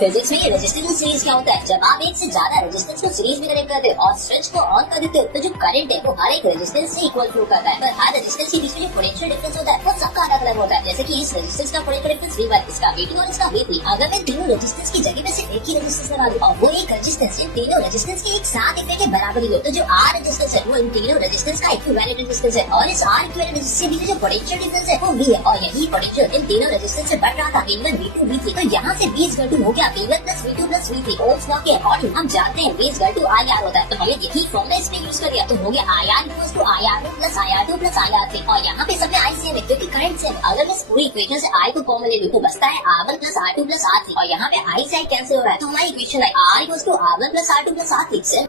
Physics में ये resistance series क्या होता है? जब आप एक से ज्यादा रेजिस्टेंस को सीरीज में कनेक्ट करते हो और स्विच को ऑन कर देते हो तो जो करंट है वो हर एक रेजिस्टेंस से इक्वल फ्लो करता है। पर हर रेजिस्टेंस के बीच में जो पोटेंशियल डिफरेंस होता है वो सबका अलग अलग होता है। जैसे कि इस रेजिस्टेंस का पोटेंशियल डिफरेंस V1, इसका V2 और इसका V3। अगर मैं तीनों रेजिस्टेंस की जगह पे सिर्फ एक ही रेजिस्टेंस लगा दूं और वो एक रेजिस्टेंस इन तीनों रेजिस्टेंस के एक साथ इफेक्ट के बराबर ही हो तो जो R रेजिस्टेंस है वो इन तीनों रेजिस्टेंस का इक्विवेलेंट रेजिस्टेंस है और इस R इक्विवेलेंट रेजिस्टेंस के बीच जो पोटेंशियल डिफरेंस है वो V है और यही पोटेंशियल इन तीनों रेजिस्टेंस से बढ़ रहा था V1, V2, V3। तो यहाँ से V इक्वल टू हो गया V1 plus V2 plus V3। Ohm's law के अकॉर्डिंग हम जानते हैं V इक्वल टू IR होता है, तो हमने यही फॉर्मूला इसमें यूज कर दिया तो हो गया IR equals to IR1 plus IR2 plus IR3। और यहाँ पे सब में I सेम है क्योंकि करंट सेम। अगर मैं इस पूरी इक्वेशन से I को कॉमन ले लूं तो बचता है R1 plus R2 plus R3 और यहाँ पे I से I कैंसिल हो रहा है तो हमारी इक्वेशन है R equals to R1 plus R2 plus R3 से।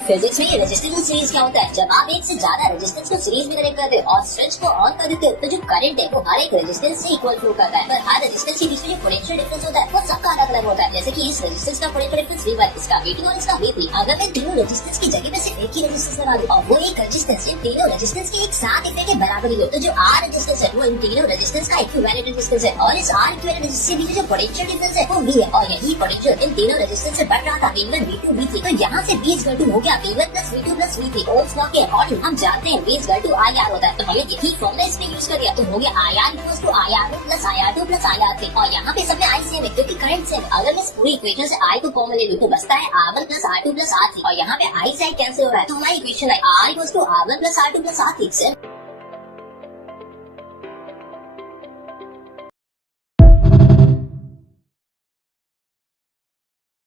फिजिक्स में ये रेजिस्टेंस सीरीज क्या होता है? जब आप एक से ज्यादा रेजिस्टेंस को सीरीज में कनेक्ट करते हो और स्विच को ऑन कर देते हो तो जो करंट है वो हर एक रेजिस्टेंस से इक्वल फ्लो करता है। पर हर रेजिस्टेंस के बीच में जो पोटेंशियल डिफरेंस होता है वो सबका अलग अलग होता है। जैसे कि इस रेजिस्टेंस का पोटेंशियल डिफरेंस V1, इसका V2 और इसका V3। अगर मैं तीनों रेजिस्टेंस की जगह पे सिर्फ एक ही रेजिस्टेंस लगा दूं और वो एक रेजिस्टेंस इन तीनों रेजिस्टेंस के एक साथ इफेक्ट के बराबर ही हो तो जो R रेजिस्टेंस है वो इन तीनों रेजिस्टेंस का इक्विवेलेंट रेजिस्टेंस है और इस R इक्विवेलेंट रेजिस्टेंस के बीच जो पोटेंशियल डिफरेंस है वो V है और यही पोटेंशियल इन तीनों रेजिस्टेंस से बढ़ रहा था V1, V2, V3। तो यहाँ से V इक्वल टू हो गया V1 plus V2 plus V3। Ohm's law के अकॉर्डिंग हम जानते हैं V इक्वल टू IR होता है, तो हमने यही फॉर्मूला इसमें यूज कर दिया तो हो गया IR equals to IR1 plus IR2 plus IR3 और यहाँ पे सब में I सेम है क्योंकि करंट सेम। अगर मैं इस पूरी इक्वेशन से I को कॉमन ले लूं तो बचता है R1 plus R2 plus R3 और यहाँ पे I से I कैंसिल हो रहा है तो हमारी इक्वेशन है R equals to R1 plus R2 plus R3 से।